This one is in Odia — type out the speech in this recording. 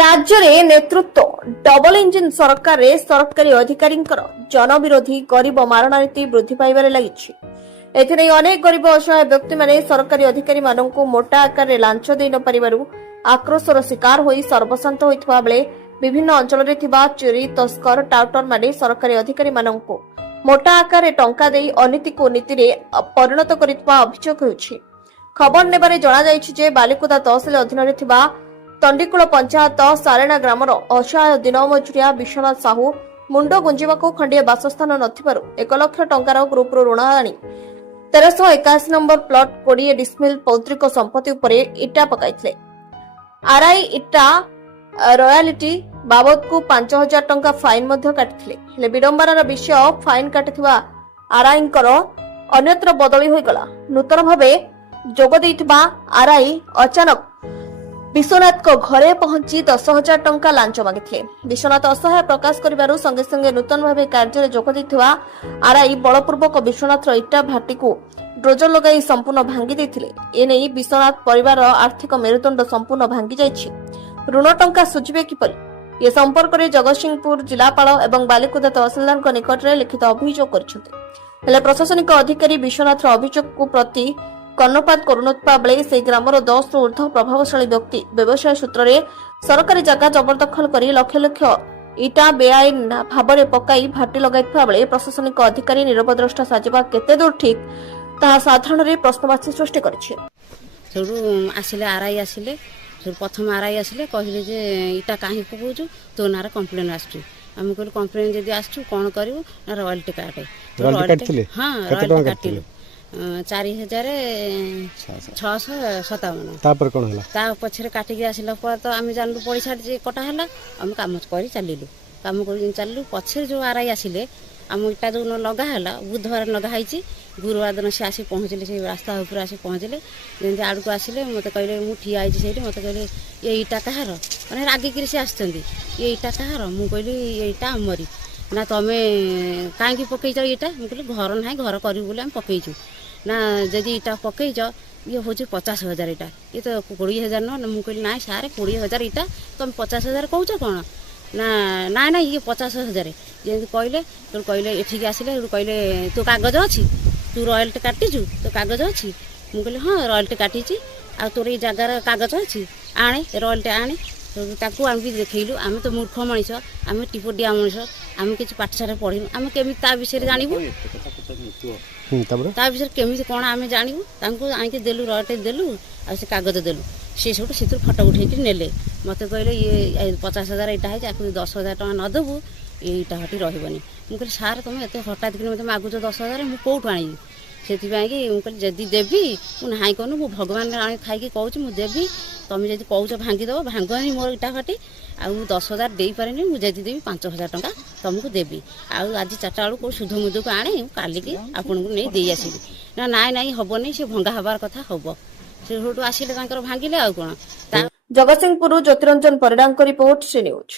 ରାଜ୍ୟରେ ନେତୃତ୍ୱ ଡବଲ ଇଞ୍ଜିନ ସରକାରରେ ସରକାରୀ ଅଧିକାରୀଙ୍କର ଜନବିରୋଧୀ ଗରିବ ମାରଣା ନୀତି ବୃଦ୍ଧି ପାଇବାରେ ଲାଗିଛି। ଏଥିନେଇ ଅନେକ ଗରିବ ଅସହାୟ ବ୍ୟକ୍ତିମାନେ ସରକାରୀ ଅଧିକାରୀମାନଙ୍କୁ ମୋଟା ଆକାରରେ ଲାଞ୍ଚ ଦେଇ ନ ପାରିବାରୁ ଆକ୍ରୋଶର ଶିକାର ହୋଇ ସର୍ବଶାନ୍ତ ହୋଇଥିବା ବେଳେ ବିଭିନ୍ନ ଅଞ୍ଚଳରେ ଥିବା ଚୋରି ତସ୍କର ଟାଉଟରମାନେ ସରକାରୀ ଅଧିକାରୀମାନଙ୍କୁ ମୋଟା ଆକାରରେ ଟଙ୍କା ଦେଇ ଅନୀତିକୁ ନୀତିରେ ପରିଣତ କରିଥିବା ଅଭିଯୋଗ ହେଉଛି। ଖବର ନେବାରେ ଜଣାଯାଇଛି ଯେ ବାଲିକୁଦା ତହସିଲ ଅଧୀନରେ ଥିବା ତଣ୍ଡିକୁଳ ପଞ୍ଚାୟତ ସାରେଣା ଗ୍ରାମର ଅସହାୟ ଦିନ ମଜୁରିଆ ବିଶ୍ୱନାଥ ସାହୁ ମୁଣ୍ଡ ଗୁଞ୍ଜିବାକୁ ଖଣ୍ଡିଏ ବାସସ୍ଥାନ ନଥିବାରୁ 1 ଲକ୍ଷ ଟଙ୍କାର ଗ୍ରୁପରୁ ଋଣ ଆଣି 1381 ନମ୍ବର ପ୍ଲଟ 20 ଡିସମିଲ ପୌତ୍ରିକ ସମ୍ପତ୍ତି ଉପରେ ଇଟା ପକାଇଥିଲେ। ଆରଆଇ ଇଟା ରୟାଲିଟି ବାବଦକୁ 5000 ଟଙ୍କା ଫାଇନ ମଧ୍ୟ କାଟିଥିଲେ। ହେଲେ ବିଡମ୍ବନାର ବିଷୟ ଫାଇନ କାଟିଥିବା ଆରଆଇଙ୍କର ଅନ୍ୟତ୍ର ବଦଳି ହୋଇଗଲା। ନୂତନ ଭାବେ ଯୋଗ ଦେଇଥିବା ଆରଆଇ ଅଚାନକ ବିଶ୍ୱନାଥଙ୍କ ଘରେ ପହଞ୍ଚି 10,000 ଟଙ୍କା ଲାଞ୍ଚ ମାଗିଥିଲେ। ବିଶ୍ୱନାଥ ଅସହାୟ ପ୍ରକାଶ କରିବାରୁ ସଙ୍ଗେ ସଙ୍ଗେ ନୂତନ ଭାବେ କାର୍ଯ୍ୟରେ ଯୋଗ ଦେଇଥିବା ଆରଆଇ ବଳପୂର୍ବକ ବିଶ୍ୱନାଥର ଇଟା ଭାଟିକୁ ଡ୍ରୋଜର ଲଗାଇ ସମ୍ପୂର୍ଣ୍ଣ ଭାଙ୍ଗି ଦେଇଥିଲେ। ଏନେଇ ବିଶ୍ୱନାଥ ପରିବାରର ଆର୍ଥିକ ମେରୁଦଣ୍ଡ ସମ୍ପୂର୍ଣ୍ଣ ଭାଙ୍ଗି ଯାଇଛି। ଋଣ ଟଙ୍କା ସୁଝିବେ କିପରି? ଏ ସମ୍ପର୍କରେ ଜଗତସିଂହପୁର ଜିଲ୍ଲାପାଳ ଏବଂ ବାଲିକୁଦା ତହସିଲଦାରଙ୍କ ନିକଟରେ ଲିଖିତ ଅଭିଯୋଗ କରିଛନ୍ତି। ହେଲେ ପ୍ରଶାସନିକ ଅଧିକାରୀ ବିଶ୍ୱନାଥର ଅଭିଯୋଗକୁ ପ୍ରତି କର୍ଣ୍ଣପାତ କରୁନଥିବା ବେଳେ ସେହି ଗ୍ରାମର 10ରୁ ଉର୍ଦ୍ଧ୍ୱ ପ୍ରଭାବଶାଳୀ ବ୍ୟକ୍ତି ବ୍ୟବସାୟ ସୂତ୍ରରେ ସରକାରୀ ଜାଗା ଜବରଦଖଲ କରି ଲକ୍ଷ ଲକ୍ଷ ଇଟା ବେଆଇନ ଭାବରେ ପକାଇ ଭାଟି ଲଗାଇଥିବା ବେଳେ ପ୍ରଶାସନିକ ଅଧିକାରୀ ନିରବଦ୍ରଷ୍ଟା ସାଜିବା କେତେ ଦୂର ଠିକ୍ ତାହା ସାଧାରଣରେ ପ୍ରଶ୍ନବାଚୀ ସୃଷ୍ଟି କରିଛି। ଆସିଲେ ଆରଆଇ ଆସିଲେ ପ୍ରଥମ ଆରଆଇ ଆସିଲେ କହିଲେ ଯେ ଇଟା କାହିଁ ପକାଉଛୁ, ତୋ ନାଁରେ କମ୍ପ୍ଲେନ୍ ଆସୁଛୁ। ଆମେ କହିଲୁ କମ୍ପ୍ଲେନ୍ ଯଦି ଆସୁଛୁ କ'ଣ କରିବୁ ନା ରୟାଲିଟି କାଟେ। ହଁ ରୟାଲିଟି କାଟିଲୁ 4,657। ତାପରେ କ'ଣ ହେଲା? ତା ପଛରେ କାଟିକି ଆସିଲା ପରେ ତ ଆମେ ଜାଣିଲୁ ପଇସା କଟା ହେଲା। ଆମେ କାମ କରି ଚାଲିଲୁ ପଛରେ ଯେଉଁ ଆରଆଇ ଆସିଲେ ଆମ ଇଟା ଯେଉଁ ଲଗା ହେଲା ବୁଧବାର ଲଗା ହେଇଛି, ଗୁରୁବାର ଦିନ ସେ ଆସି ପହଞ୍ଚିଲେ, ସେ ରାସ୍ତା ଉପରେ ଆସି ପହଞ୍ଚିଲେ। ଯେମିତି ଆଡ଼କୁ ଆସିଲେ ମୋତେ କହିଲେ, ମୁଁ ଠିଆ ହେଇଛି ସେଇଠି, ମୋତେ କହିଲେ ଏ ଇଟା କାହାର, ମାନେ ରାଗିକିରି ସେ ଆସିଛନ୍ତି, ଏ ଇଟା କାହାର? ମୁଁ କହିଲି ଏ ଇଟା ଆମରି। ନା ତମେ କାହିଁକି ପକେଇଛ ଇଟା? ମୁଁ କହିଲି ଘର ନାହିଁ, ଘର କରିବୁ ବୋଲି ଆମେ ପକେଇଛୁ। ନା ଯଦି ଇଟା ପକେଇଛ ଇଏ ହେଉଛି 50,000 ଇଟା, ଇଏ ତ 20,000 ନୁହଁ। ମୁଁ କହିଲି ନାଇଁ ସାର୍ 20,000 ଇଟା, ତମେ 50,000 କହୁଛ କ'ଣ? ନା ନାଇଁ ନାଇଁ ଇଏ 50,000। ଯେମିତି କହିଲେ ଏଠିକି ଆସିଲେ, କହିଲେ ତୋ କାଗଜ ଅଛି, ତୁ ରୟାଲିଟି କାଟିଛୁ, ତୋ କାଗଜ ଅଛି? ମୁଁ କହିଲି ହଁ ରୟାଲିଟି କାଟିଛି। ଆଉ ତୋର ଏଇ ଜାଗାର କାଗଜ ଅଛି, ଆଣେ ରୟାଲିଟି ଆଣେ। ତାକୁ ଆମେ ବି ଦେଖେଇଲୁ। ଆମେ ତ ମୂର୍ଖ ମଣିଷ, ଆମେ ଟିପଟିଆ ମଣିଷ, ଆମେ କିଛି ପାଠଶାଠ ପଢ଼ିନୁ, ଆମେ କେମିତି ତା ବିଷୟରେ ଜାଣିବୁ? ତା ବିଷୟରେ କେମିତି କ'ଣ ଆମେ ଜାଣିବୁ? ତାଙ୍କୁ ଆଣିକି ଦେଲୁ, ରୟାଲିଟି ଦେଲୁ, ଆଉ ସେ କାଗଜ ଦେଲୁ। ସେ ସବୁଠୁ ସେଥିରୁ ଫଟୋ ଉଠେଇକି ନେଲେ। ମୋତେ କହିଲେ ଇଏ 50,000 ଇଟା ହେଇଛି, ଆକୁ 10,000 ଟଙ୍କା ନ ଦେବୁ ଏଇ ଇଟା ଭାଟି ରହିବନି। ମୁଁ କହିଲି ସାର୍ ତମେ ଏତେ ହଠାତ୍ କିନି ମୋତେ ମାଗୁଛ 10,000, ମୁଁ କେଉଁଠୁ ଆଣିବି? ସେଥିପାଇଁକି ମୁଁ କହିଲି ଯଦି ଦେବି, ମୁଁ ନାହିଁ କରୁନୁ, ମୁଁ ଭଗବାନ ଆଣି ଖାଇକି କହୁଛି ମୁଁ ଦେବି। ତମେ ଯଦି କହୁଛ ଭାଙ୍ଗିଦେବ, ଭାଙ୍ଗନି ମୋର ଇଟା ଭାଟି। ଆଉ ମୁଁ 10,000 ଦେଇପାରିନି, ମୁଁ ଯଦି ଦେବି 5,000 ଟଙ୍କା ତମକୁ ଦେବି। ଆଉ ଆଜି 4ଟା ବେଳକୁ କେଉଁ ସୁଧ ମୁଧକୁ ଆଣି କାଲିକି ଆପଣଙ୍କୁ ନେଇ ଦେଇ ଆସିବି। ନା ନାଇଁ ହବନି, ସେ ଭଙ୍ଗା ହେବାର କଥା ହବ। ସେ ସେଠୁ ଆସିଲେ ତାଙ୍କର ଭାଙ୍ଗିଲେ। ଆଉ କ'ଣ? ଜଗତସିଂହପୁର ଜ୍ୟୋତିରଞ୍ଜନ ପରିଡ଼ାଙ୍କ ରିପୋର୍ଟ, ସି ନ୍ୟୁଜ୍।